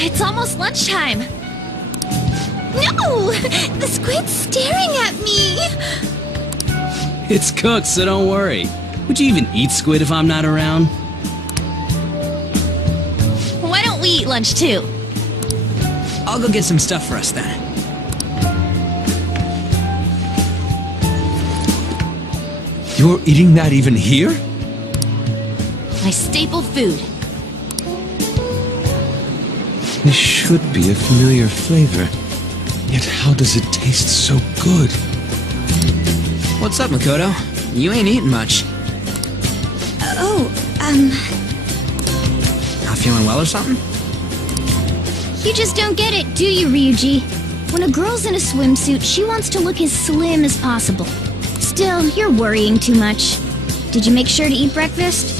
It's almost lunchtime. No! The squid's staring at me! It's cooked, so don't worry. Would you even eat squid if I'm not around? Why don't we eat lunch too? I'll go get some stuff for us then. You're eating that even here? My staple food. This should be a familiar flavor. Yet how does it taste so good? What's up, Menggoda? You ain't eating much. Not feeling well or something? You just don't get it, do you, Ryuji? When a girl's in a swimsuit, she wants to look as slim as possible. Still, you're worrying too much. Did you make sure to eat breakfast?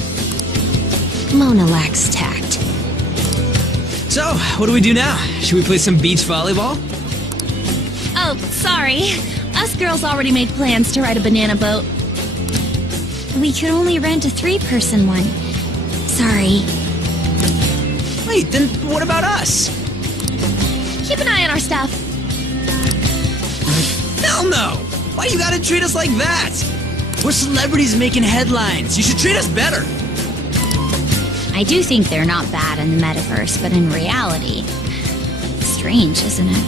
Mona lacks tact. So, what do we do now? Should we play some beach volleyball? Oh, sorry. Us girls already made plans to ride a banana boat. We could only rent a 3-person one. Sorry. Wait, then what about us? Keep an eye on our stuff. Hell no! Why you gotta treat us like that? We're celebrities making headlines. You should treat us better. I do think they're not bad in the metaverse, but in reality... Strange, isn't it?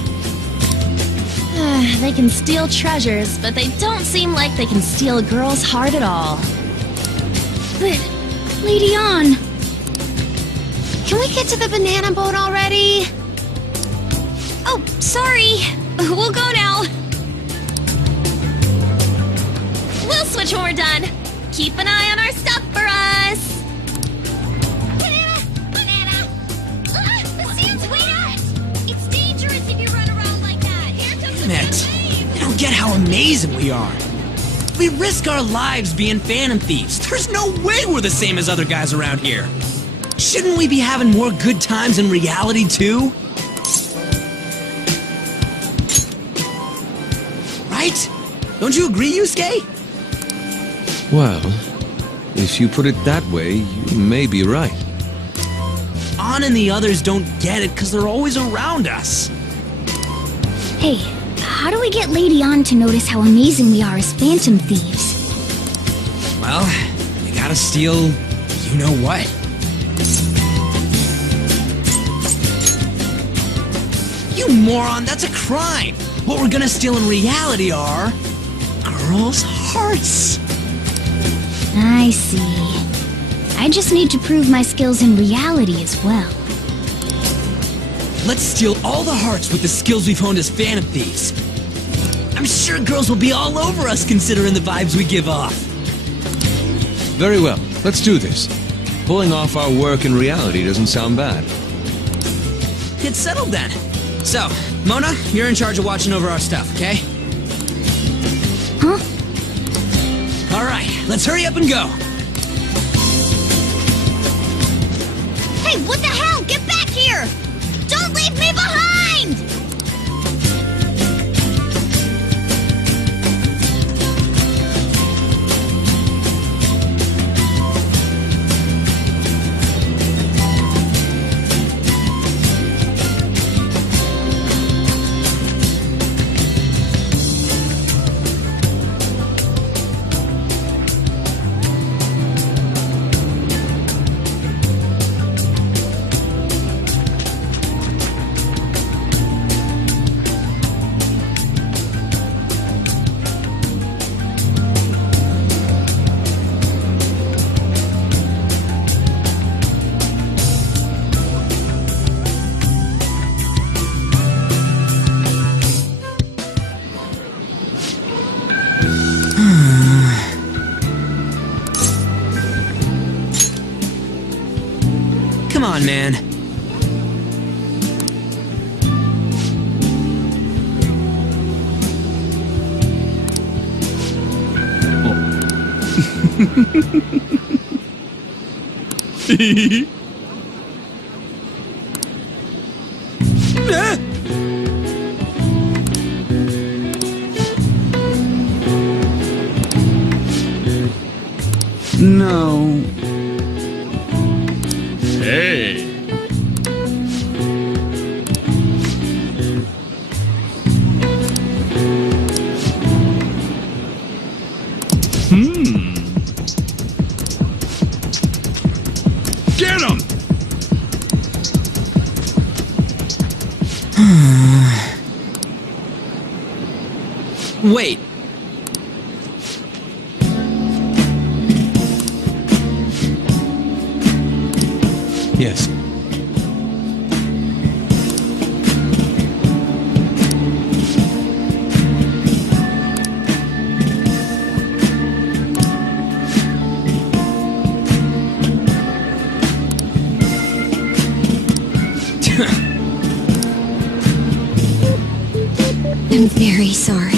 They can steal treasures, but they don't seem like they can steal a girl's heart at all. But... Lady On... Can we get to the banana boat already? Oh, sorry. We'll go now. We'll switch when we're done. Keep an eye on our stuff for us. Banana! Banana! The sand's wet! It's dangerous if you run around like that. Here comes the Damn it. wave! You don't get how amazing we are. We risk our lives being phantom thieves. There's no way we're the same as other guys around here. Shouldn't we be having more good times in reality, too? Right? Don't you agree, Yusuke? Well, if you put it that way, you may be right. On and the others don't get it because they're always around us. Hey, how do we get Lady On to notice how amazing we are as phantom thieves? Well, we gotta steal you-know-what. You moron, that's a crime! What we're gonna steal in reality are... girls' hearts! I see. I just need to prove my skills in reality as well. Let's steal all the hearts with the skills we've honed as phantom thieves. I'm sure girls will be all over us considering the vibes we give off. Very well, let's do this. Pulling off our work in reality doesn't sound bad. Get settled then. So, Mona, you're in charge of watching over our stuff, okay? Huh? Alright, let's hurry up and go. Hey, what the hell? Get back here! Don't leave me behind! Come on, man. No. Hey. Wait. Yes. I'm very sorry.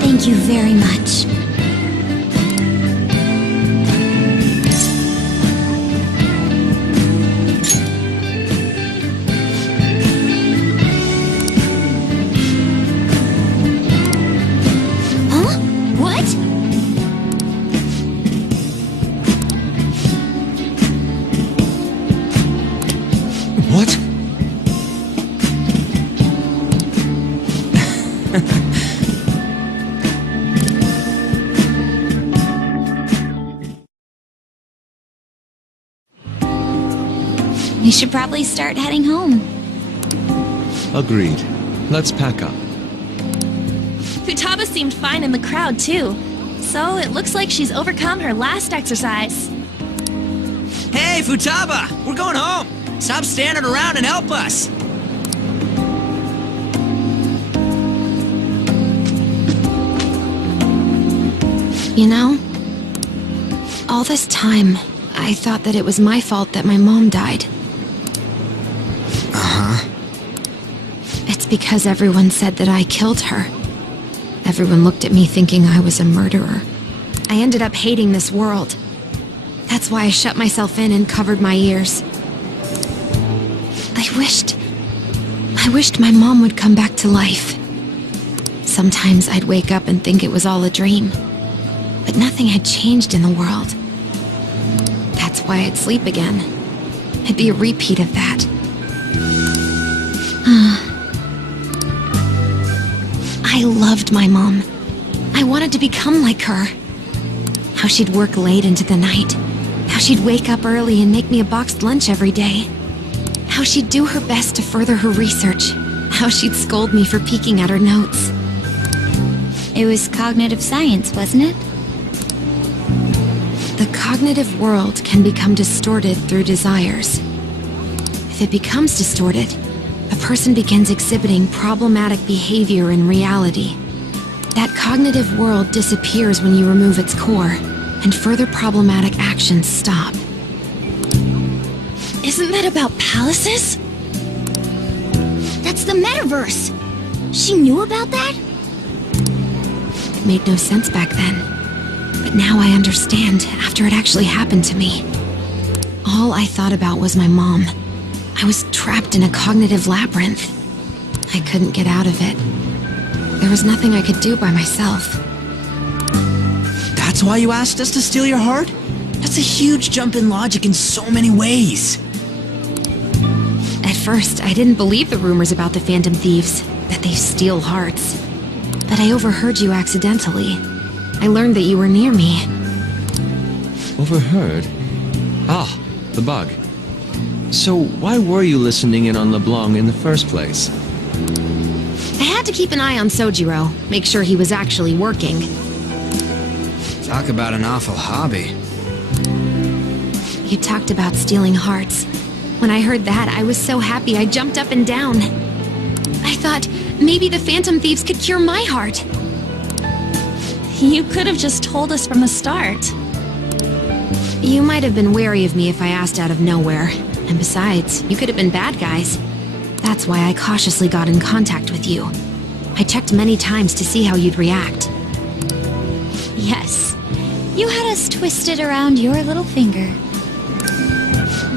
Thank you very much. Huh? What? What? We should probably start heading home. Agreed. Let's pack up. Futaba seemed fine in the crowd, too. So it looks like she's overcome her last exercise. Hey, Futaba! We're going home! Stop standing around and help us! You know, all this time, I thought that it was my fault that my mom died. It's because everyone said that I killed her. Everyone looked at me thinking I was a murderer. I ended up hating this world. That's why I shut myself in and covered my ears. I wished my mom would come back to life. Sometimes I'd wake up and think it was all a dream. But nothing had changed in the world. That's why I'd sleep again. It'd be a repeat of that. I loved my mom. I wanted to become like her. How she'd work late into the night. How she'd wake up early and make me a boxed lunch every day. How she'd do her best to further her research. How she'd scold me for peeking at her notes. It was cognitive science, wasn't it? The cognitive world can become distorted through desires. If it becomes distorted, a person begins exhibiting problematic behavior in reality. That cognitive world disappears when you remove its core, and further problematic actions stop. Isn't that about palaces? That's the metaverse. She knew about that? It made no sense back then. But now I understand after it actually happened to me. All I thought about was my mom. I was trapped in a cognitive labyrinth. I couldn't get out of it. There was nothing I could do by myself. That's why you asked us to steal your heart? That's a huge jump in logic in so many ways. At first, I didn't believe the rumors about the Phantom Thieves, that they steal hearts. But I overheard you accidentally. I learned that you were near me. Overheard? Ah, the bug. So why were you listening in on LeBlanc in the first place? I had to keep an eye on Sojiro, make sure he was actually working. Talk about an awful hobby. You talked about stealing hearts. When I heard that, I was so happy I jumped up and down. I thought maybe the Phantom Thieves could cure my heart. You could have just told us from the start. You might have been wary of me if I asked out of nowhere. And besides, you could have been bad guys. That's why I cautiously got in contact with you. I checked many times to see how you'd react. Yes. You had us twisted around your little finger.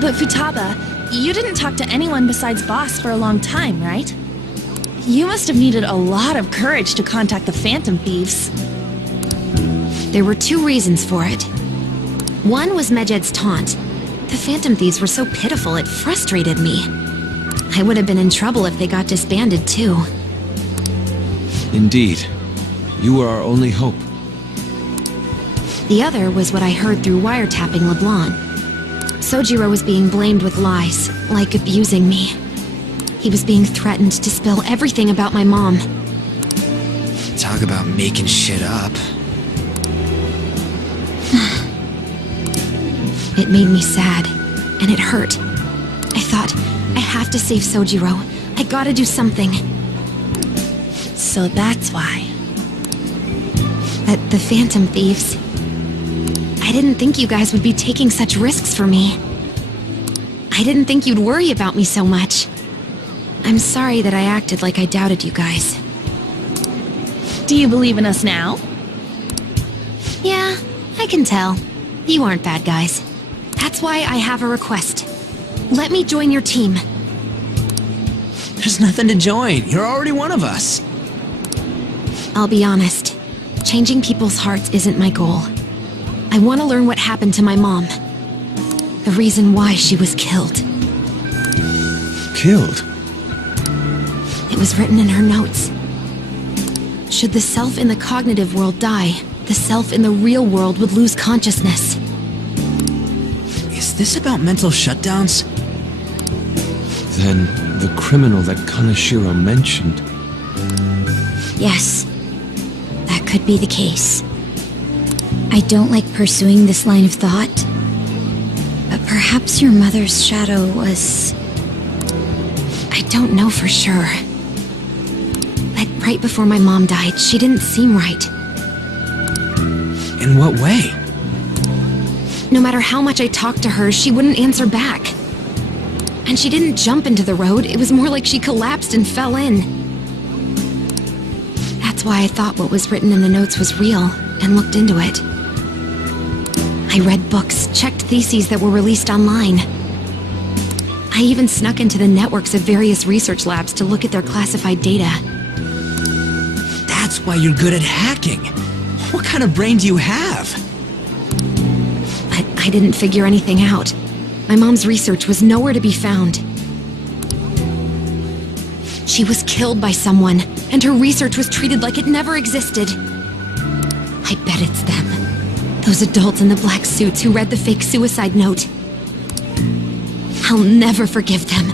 But Futaba, you didn't talk to anyone besides Boss for a long time, right? You must have needed a lot of courage to contact the Phantom Thieves. There were two reasons for it. One was Medjed's taunt. The Phantom Thieves were so pitiful it frustrated me. I would have been in trouble if they got disbanded too. Indeed. You were our only hope. The other was what I heard through wiretapping LeBlanc. Sojiro was being blamed with lies, like abusing me. He was being threatened to spill everything about my mom. Talk about making shit up. It made me sad, and it hurt. I thought, I have to save Sojiro. I gotta do something. So that's why. But the Phantom Thieves... I didn't think you guys would be taking such risks for me. I didn't think you'd worry about me so much. I'm sorry that I acted like I doubted you guys. Do you believe in us now? Yeah, I can tell. You aren't bad guys. That's why I have a request. Let me join your team. There's nothing to join. You're already one of us. I'll be honest. Changing people's hearts isn't my goal. I want to learn what happened to my mom. The reason why she was killed. Killed? It was written in her notes. Should the self in the cognitive world die, the self in the real world would lose consciousness. Is this about mental shutdowns? Then the criminal that Kaneshiro mentioned. Yes, that could be the case. I don't like pursuing this line of thought, but perhaps your mother's shadow was... I don't know for sure. But right before my mom died, she didn't seem right. In what way? No matter how much I talked to her, she wouldn't answer back. And she didn't jump into the road, it was more like she collapsed and fell in. That's why I thought what was written in the notes was real, and looked into it. I read books, checked theses that were released online. I even snuck into the networks of various research labs to look at their classified data. That's why you're good at hacking. What kind of brain do you have? But I didn't figure anything out. My mom's research was nowhere to be found. She was killed by someone, and her research was treated like it never existed. I bet it's them. Those adults in the black suits who read the fake suicide note. I'll never forgive them.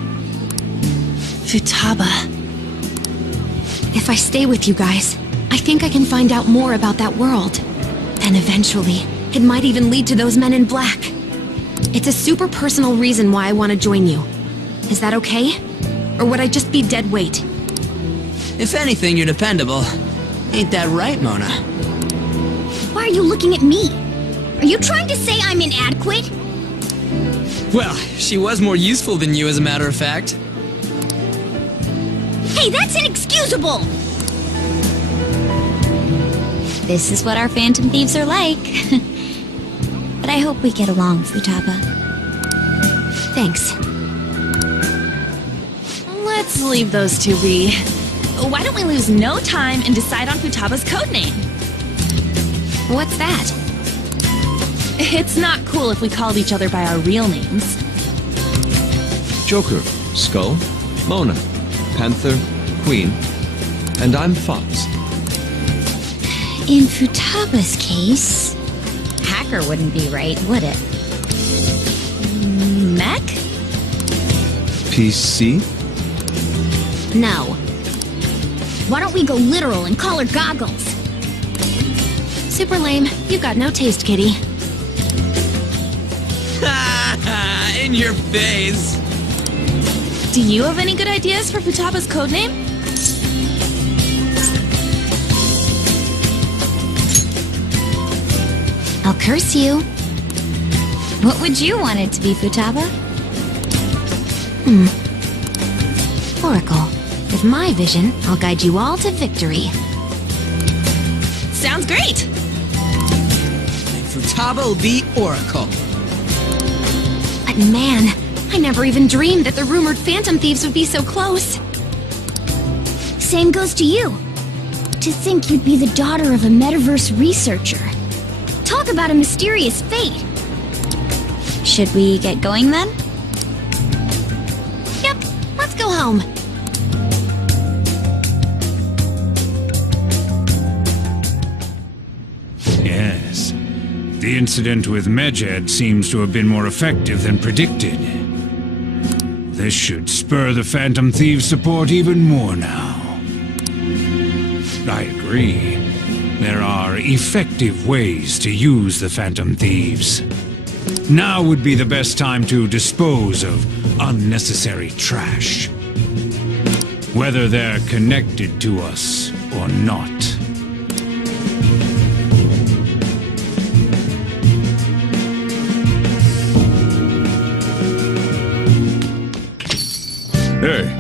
Futaba. If I stay with you guys, I think I can find out more about that world. Then eventually, it might even lead to those men in black. It's a super personal reason why I want to join you. Is that okay? Or would I just be dead weight? If anything, you're dependable. Ain't that right, Mona? Why are you looking at me? Are you trying to say I'm inadequate? Well, she was more useful than you, as a matter of fact. Hey, that's inexcusable! This is what our Phantom Thieves are like. But I hope we get along, Futaba. Thanks. Let's leave those two be. Why don't we lose no time and decide on Futaba's codename? What's that? It's not cool if we called each other by our real names. Joker, Skull, Mona, Panther, Queen, and I'm Fox. In Futaba's case, hacker wouldn't be right, would it? Mech? PC? No. Why don't we go literal and call her Goggles? Super lame. You got no taste, kitty. In your face! Do you have any good ideas for Futaba's codename? I'll curse you. What would you want it to be, Futaba? Oracle. With my vision, I'll guide you all to victory. Sounds great! Futaba the Oracle. But man, I never even dreamed that the rumored phantom thieves would be so close. Same goes to you. To think you'd be the daughter of a metaverse researcher. Talk about a mysterious fate. Should we get going then? Yep, let's go home. Yes. The incident with Medjed seems to have been more effective than predicted. This should spur the Phantom Thieves' support even more now. I agree. There are effective ways to use the Phantom Thieves. Now would be the best time to dispose of unnecessary trash. Whether they're connected to us or not. Hey.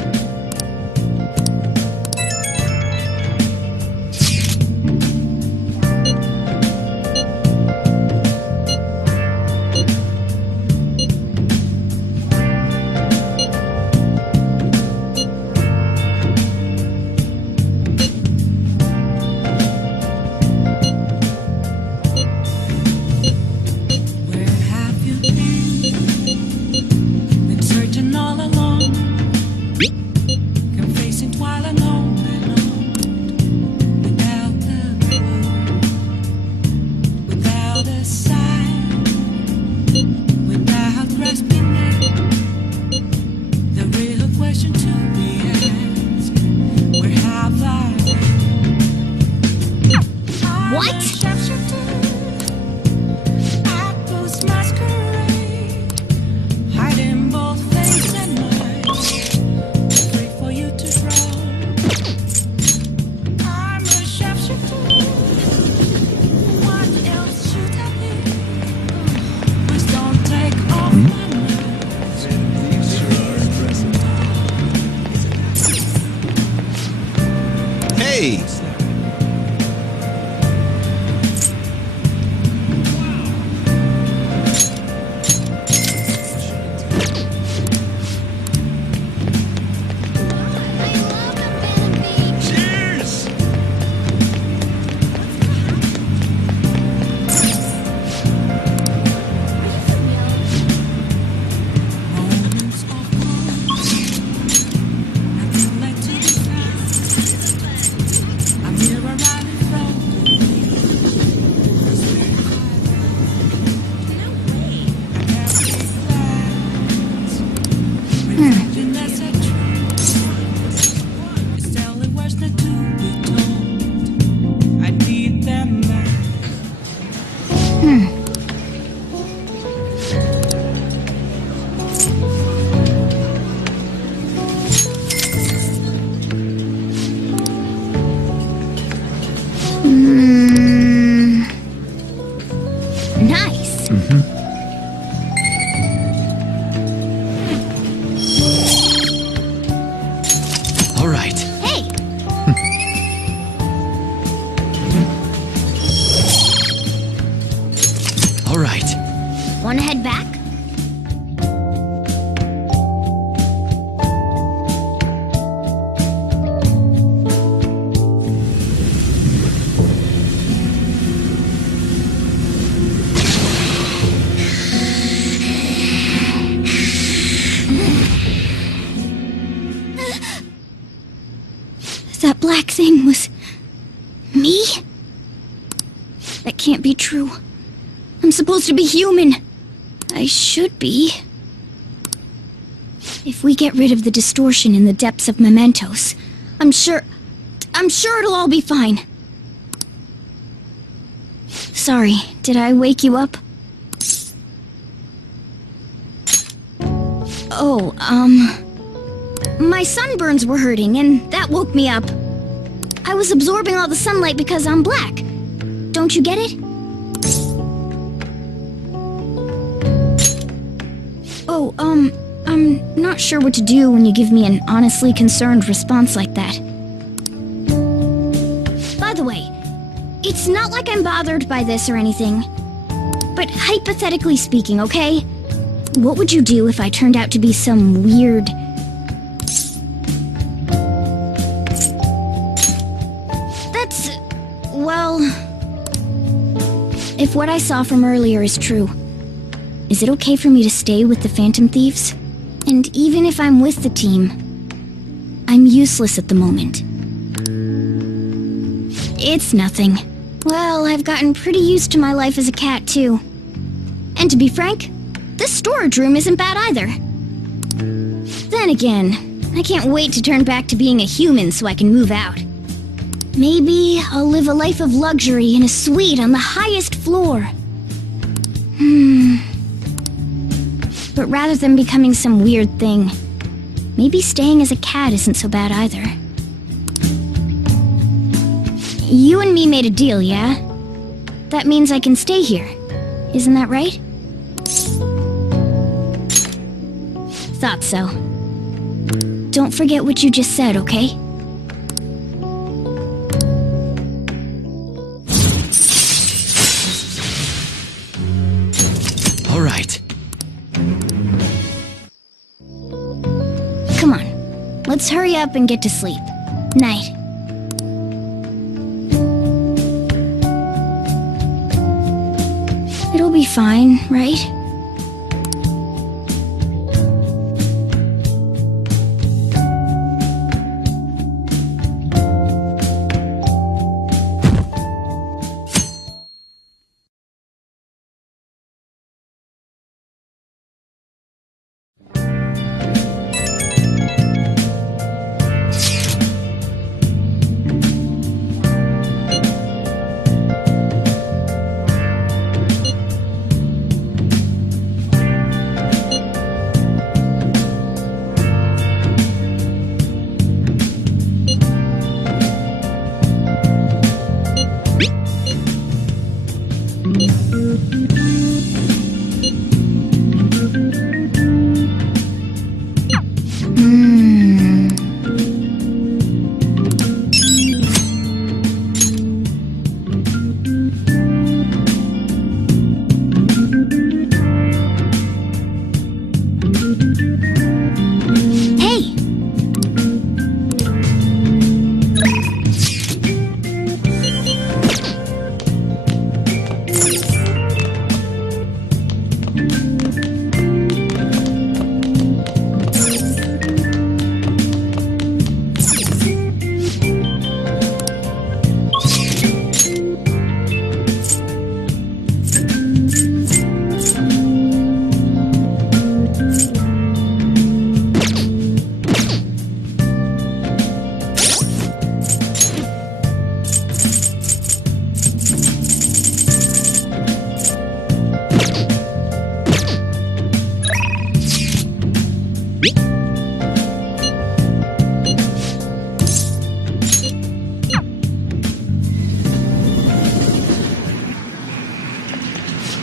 Nice. All right. Hey, All right. wanna head back? That black thing was... me? That can't be true. I'm supposed to be human. I should be. If we get rid of the distortion in the depths of mementos, I'm sure it'll all be fine. Sorry, did I wake you up? Oh, my sunburns were hurting, and that woke me up. I was absorbing all the sunlight because I'm black. Don't you get it? Oh, I'm not sure what to do when you give me an honestly concerned response like that. By the way, it's not like I'm bothered by this or anything. But hypothetically speaking, okay? What would you do if I turned out to be some weird... That's... well... If what I saw from earlier is true, is it okay for me to stay with the Phantom Thieves? And even if I'm with the team, I'm useless at the moment. It's nothing. Well, I've gotten pretty used to my life as a cat, too. And to be frank, this storage room isn't bad either. Then again, I can't wait to turn back to being a human so I can move out. Maybe I'll live a life of luxury in a suite on the highest floor. But rather than becoming some weird thing, maybe staying as a cat isn't so bad either. You and me made a deal, yeah? That means I can stay here. Isn't that right? Thought so. Don't forget what you just said, okay? All right. Come on. Let's hurry up and get to sleep. Night. It'll be fine, right?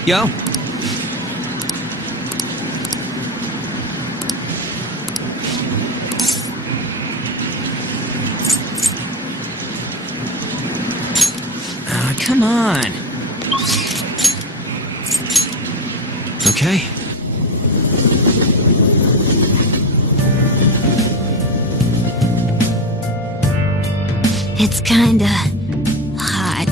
Yo. Come on. Okay. It's kinda hot.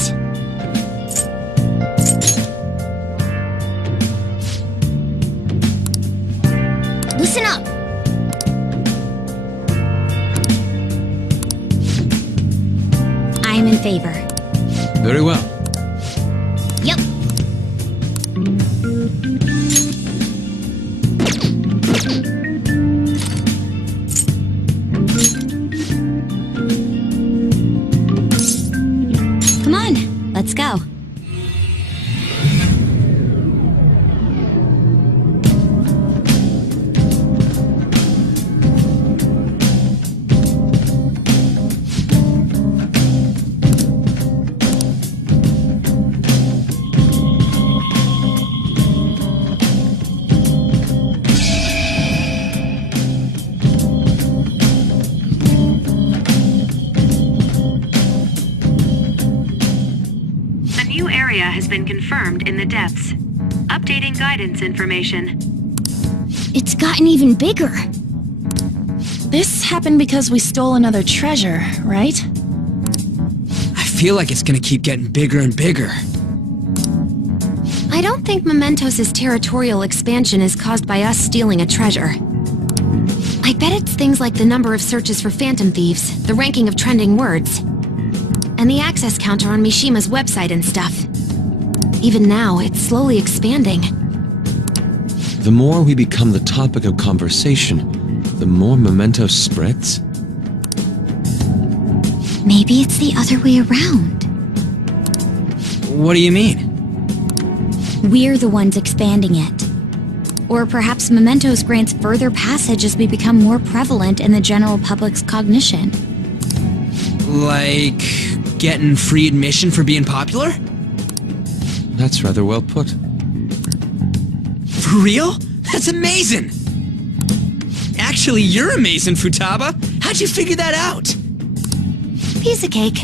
Listen up! I am in favor. Very well. Yep. Come on, let's go. Has been confirmed in the depths. Updating guidance information. It's gotten even bigger. This happened because we stole another treasure, right? I feel like it's gonna keep getting bigger and bigger. I don't think Mementos' territorial expansion is caused by us stealing a treasure. I bet it's things like the number of searches for phantom thieves, the ranking of trending words, and the access counter on Mishima's website and stuff. Even now, it's slowly expanding. The more we become the topic of conversation, the more Mementos spreads? Maybe it's the other way around. What do you mean? We're the ones expanding it. Or perhaps Mementos grants further passage as we become more prevalent in the general public's cognition. Like getting free admission for being popular? That's rather well put. For real? That's amazing! Actually, you're amazing, Futaba! How'd you figure that out? Piece of cake.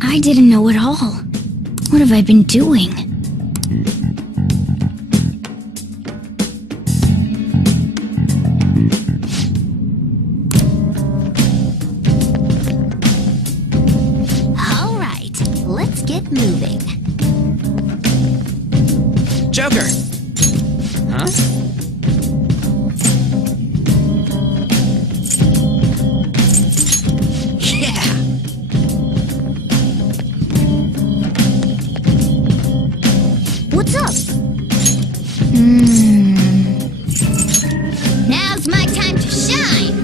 I didn't know it all. What have I been doing? All right, let's get moving. Joker! Huh? Yeah! What's up? Now's my time to shine!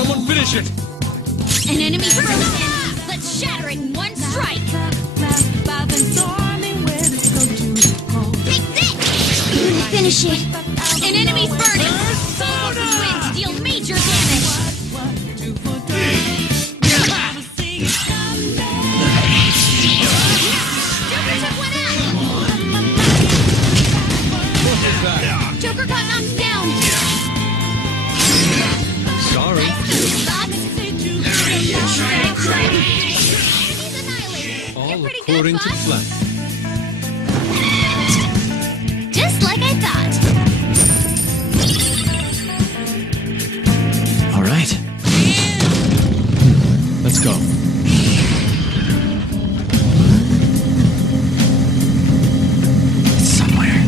Someone finish it! An enemy frozen! Let's shatter it in one strike! Take this! Finish it! An enemy's burning! Full with wind to deal major damage! Joker took one out! Joker got knocked down! Sorry. All according to plan. Just like I thought. All right. Let's go. It's somewhere.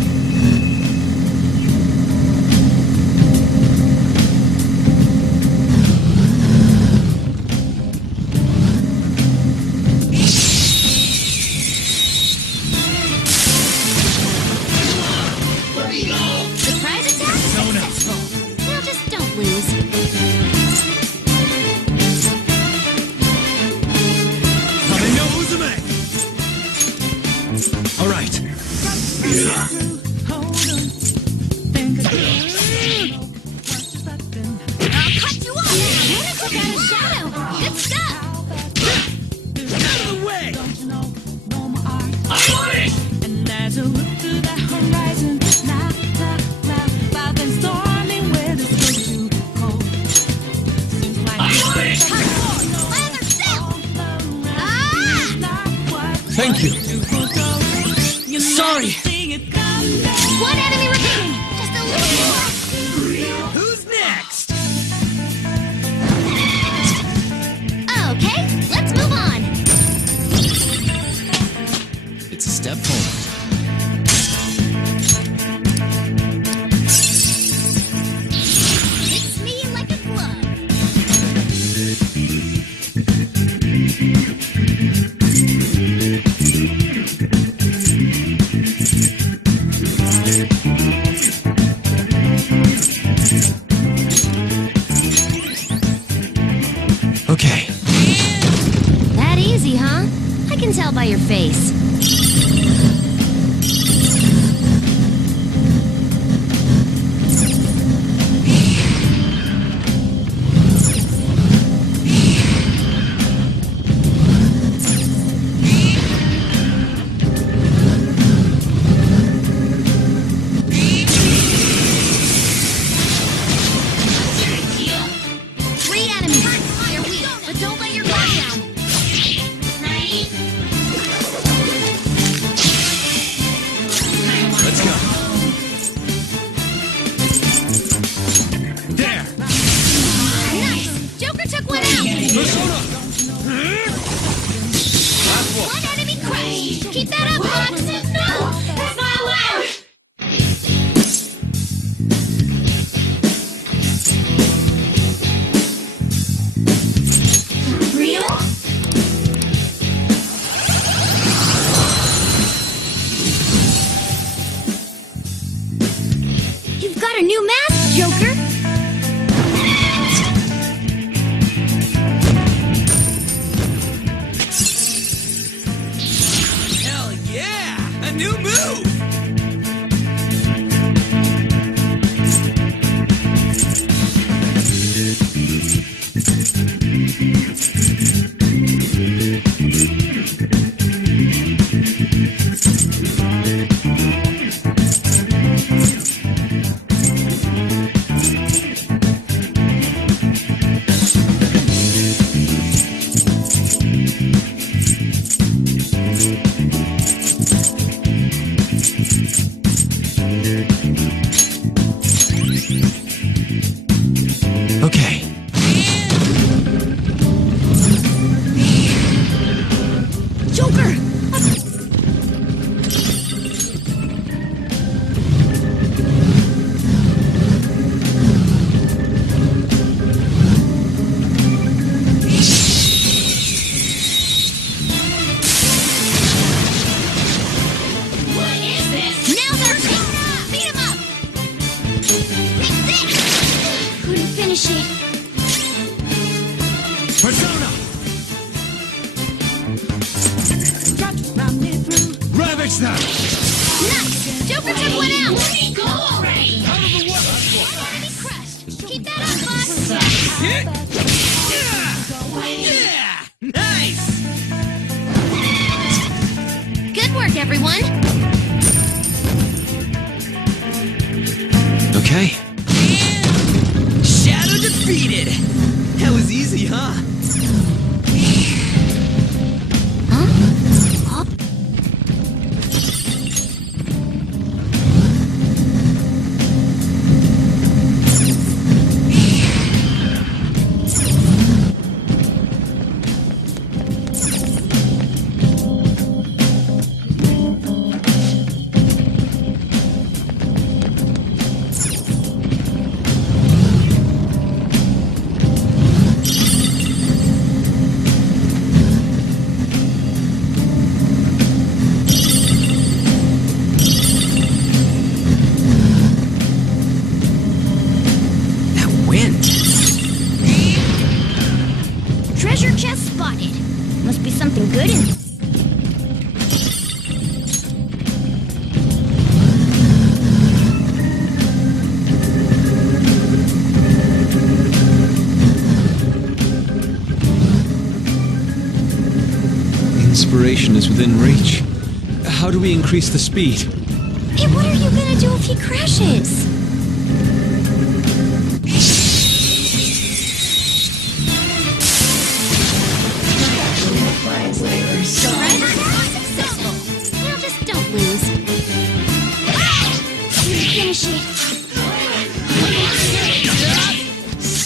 Surprise attack? Now just don't lose. All right. I'll cut you off! Hannah took out a shadow! Good stuff! Out of the way! Thank you. Sorry. One enemy remaining! Just a little more! Who's next? by your face. Inspiration is within reach. How do we increase the speed? Hey, what are you gonna do if he crashes? Successful. Now just don't lose. Finish it.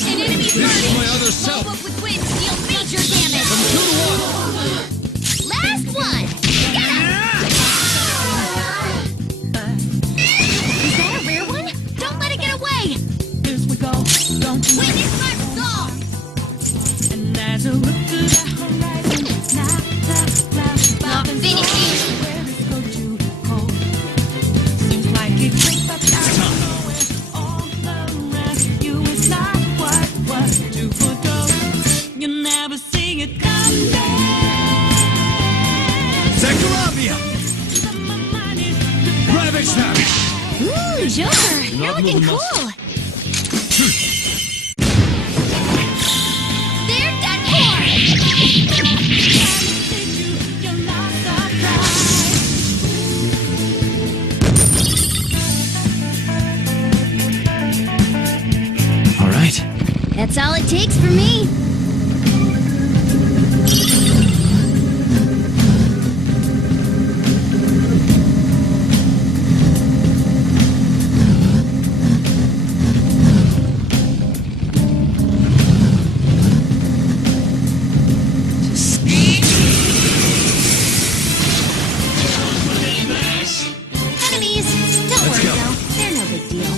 An enemy's burning. My other self. Follow up with wind to deal major damage. From 2 to 1. Last one! Get him! Is that a rare one? Don't let it get away! Here we go. Witness my resolve! And as I look to the horizon, Not finishing! where it's go to cold. Seems like it takes up time all around you. It's not quite what to forego. You never see it come back. looking cool. They're done for. All right. That's all it takes for me. Enemies, don't worry though. They're no big deal.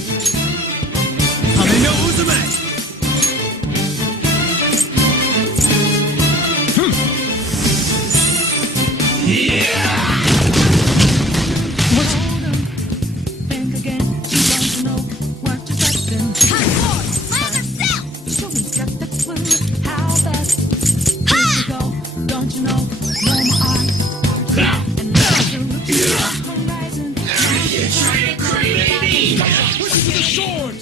Think again, you don't know what to happen. So we got the clue how best to go. Don't you know? No more eyes. And now you look to the horizon. Push to the sword!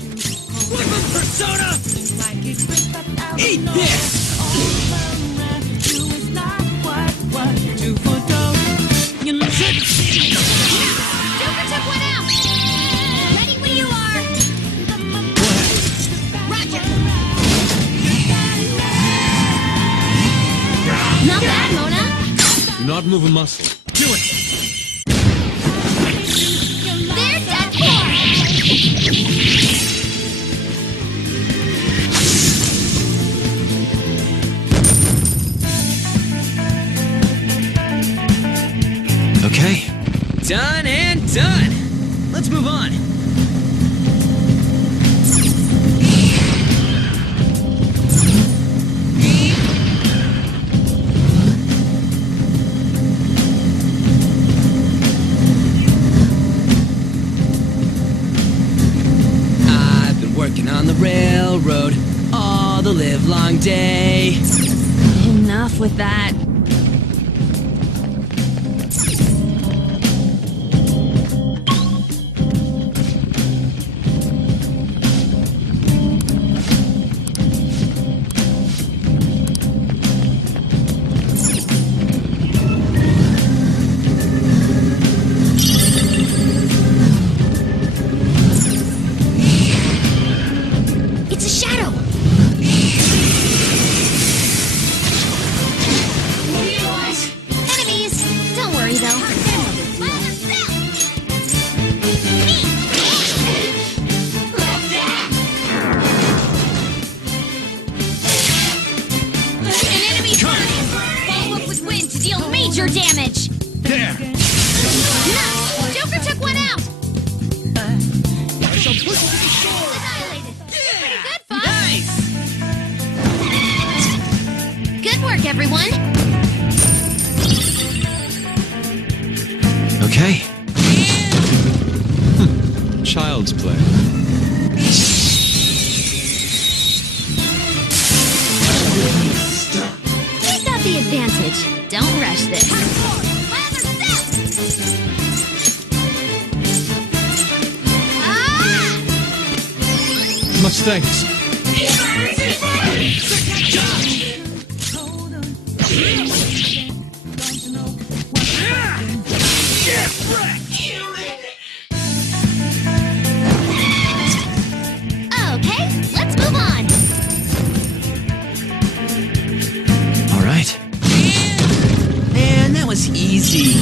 Weapon persona! Like it's ripped up out Eat of nowhere. this! All around you is not what to forego. You know, Joker took one out. Ready when you are. Roger. Not bad, Mona. Do not move a muscle. Do it! They're done for. Okay. Done and done! Let's move on. I've been working on the railroad all the livelong day. Enough with that. It's a shadow. Enemies. Don't worry though. An enemy spotted. Follow up with wind to deal major damage. There! Nuts! Joker took one out. I shall push you to the sword! Annihilated. Pretty good, Fox. Nice! Good work, everyone. Okay. Child's play. We got the advantage. Don't rush this. Ah! Much thanks. hold on. Don't you know what Okay, let's move on. All right. Man, that was easy.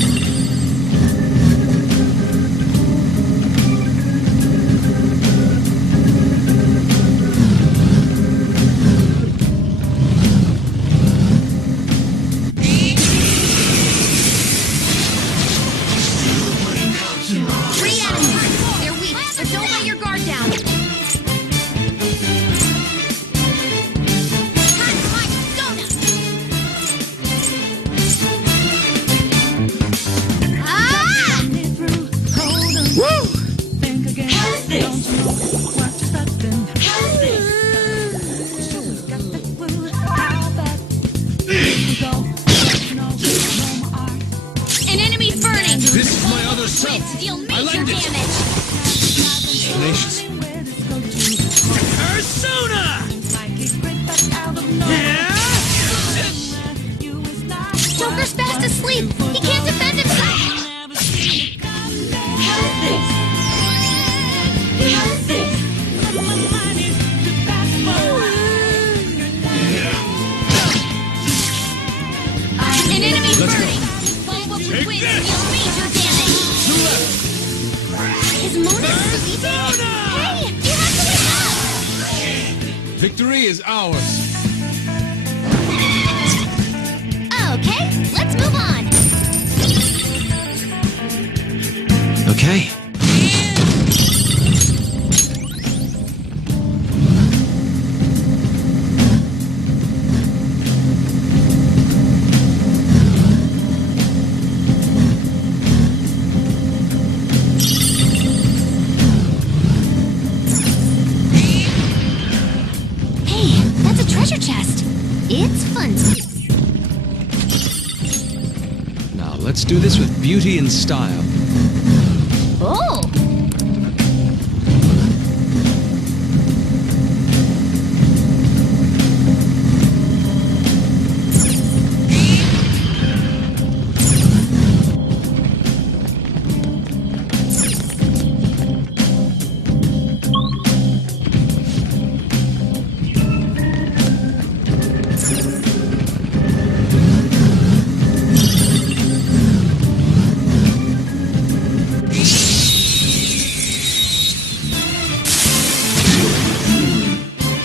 Victory is ours. Okay, let's move on. Okay. Hey, that's a treasure chest. It's fun. Now let's do this with beauty and style. Oh!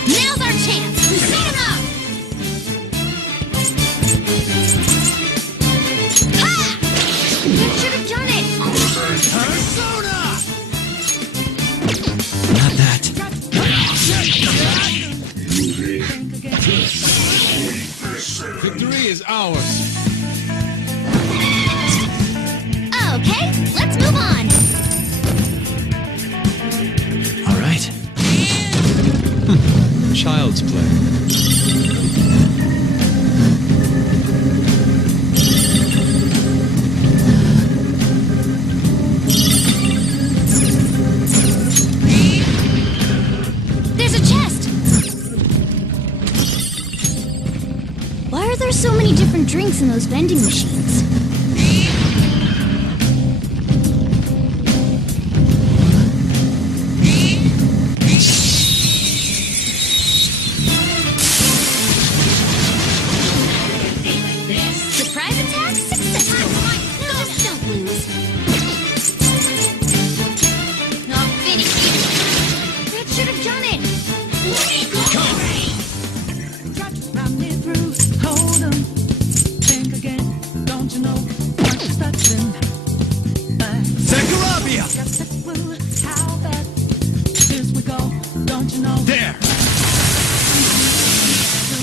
Now's our chance! Set him up! Ha! You should have done it! Persona! Not that. Victory is ours. Okay, let's move on! All right. Child's play. There's a chest! Why are there so many different drinks in those vending machines? Surprise attack successful! No, just don't lose. Not finished yet. That should have done it! Got to run me through. Hold 'em. Think again. Don't you know what you're touching? Zekarabia! Got the clue how bad this we go. Don't you know? There!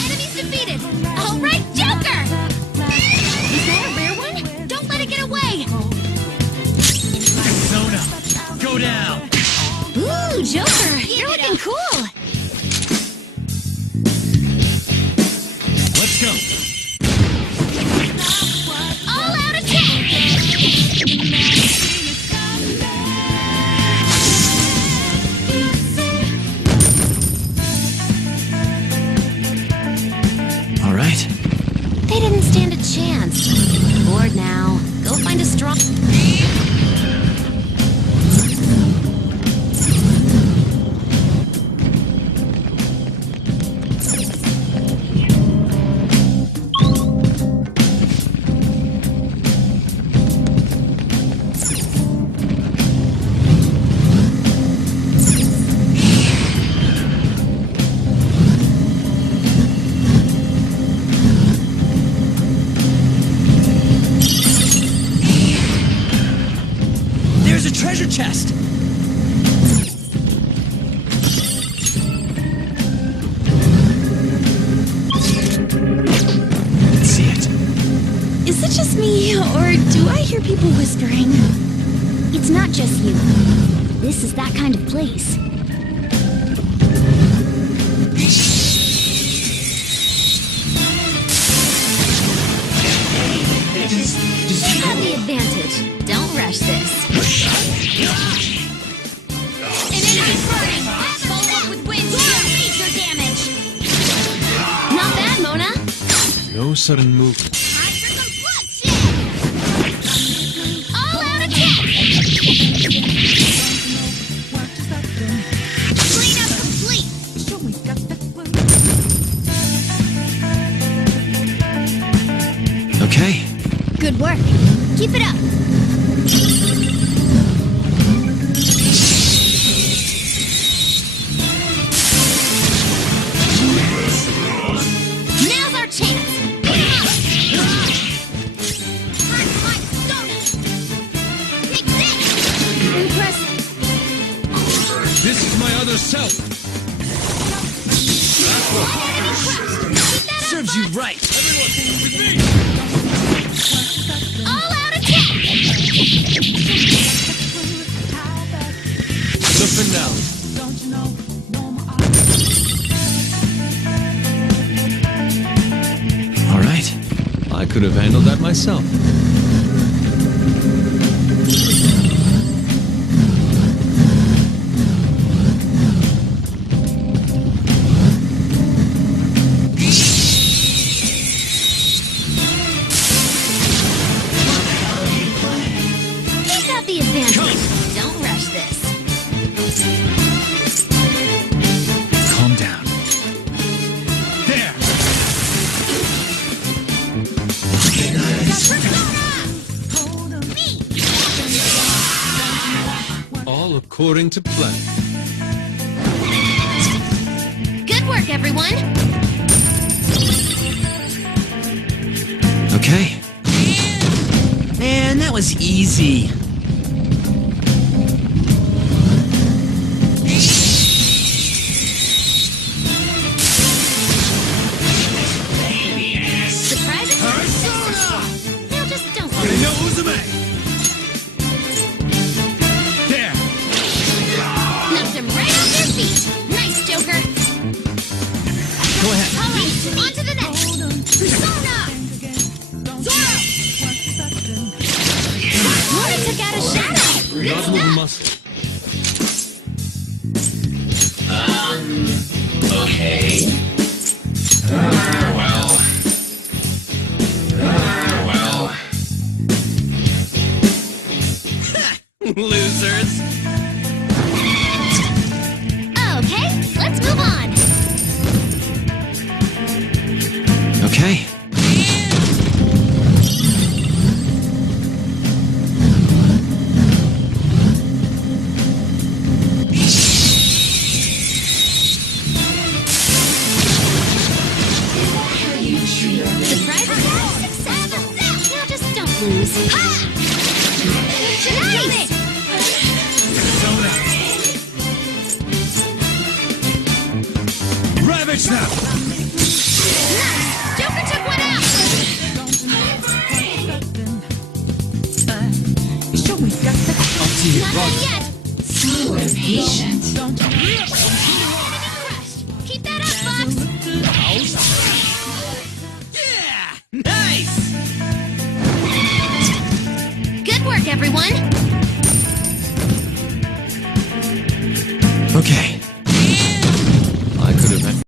Enemies defeated! All right, Joker! Is that a rare one? Don't let it get away! Persona! Go down! Ooh, Joker, you're looking cool! Let's go! All out attack! All right. They didn't stand a chance. Bored now. Go find a strong... There's a treasure chest! Let's see it. Is it just me, or do I hear people whispering? It's not just you. This is that kind of place. You have the advantage. Don't rush this. An enemy's burning! Follow up with wind to deal major damage! Not bad, Mona. No sudden movement. Time for some bloodshed! All out attack! Cleanup complete! Okay. Good work. Keep it up. So, serves you right. All out attack! The finale. All right. I could have handled that myself. You've got the advantage. Don't rush this. Calm down. There! All according to plan. Good work, everyone. Okay. Man, that was easy. Surprise attack successful. Now just don't lose. There! Knocked him right off their feet. Nice, Joker. Go ahead. All right, on to the next. Persona! Luna took out a shadow. Good Not move a stuff. muscle. Okay. Well. Losers. Okay, let's move on. Okay. Surprise attack successful. Now just don't lose. Ha! Nice! Ravage now! Nice! Joker took one out! Up to you, Not Bug. done yet! Slow and patient. Enemy crushed! Keep that up, Fox! Yeah! Nice! Good work, everyone!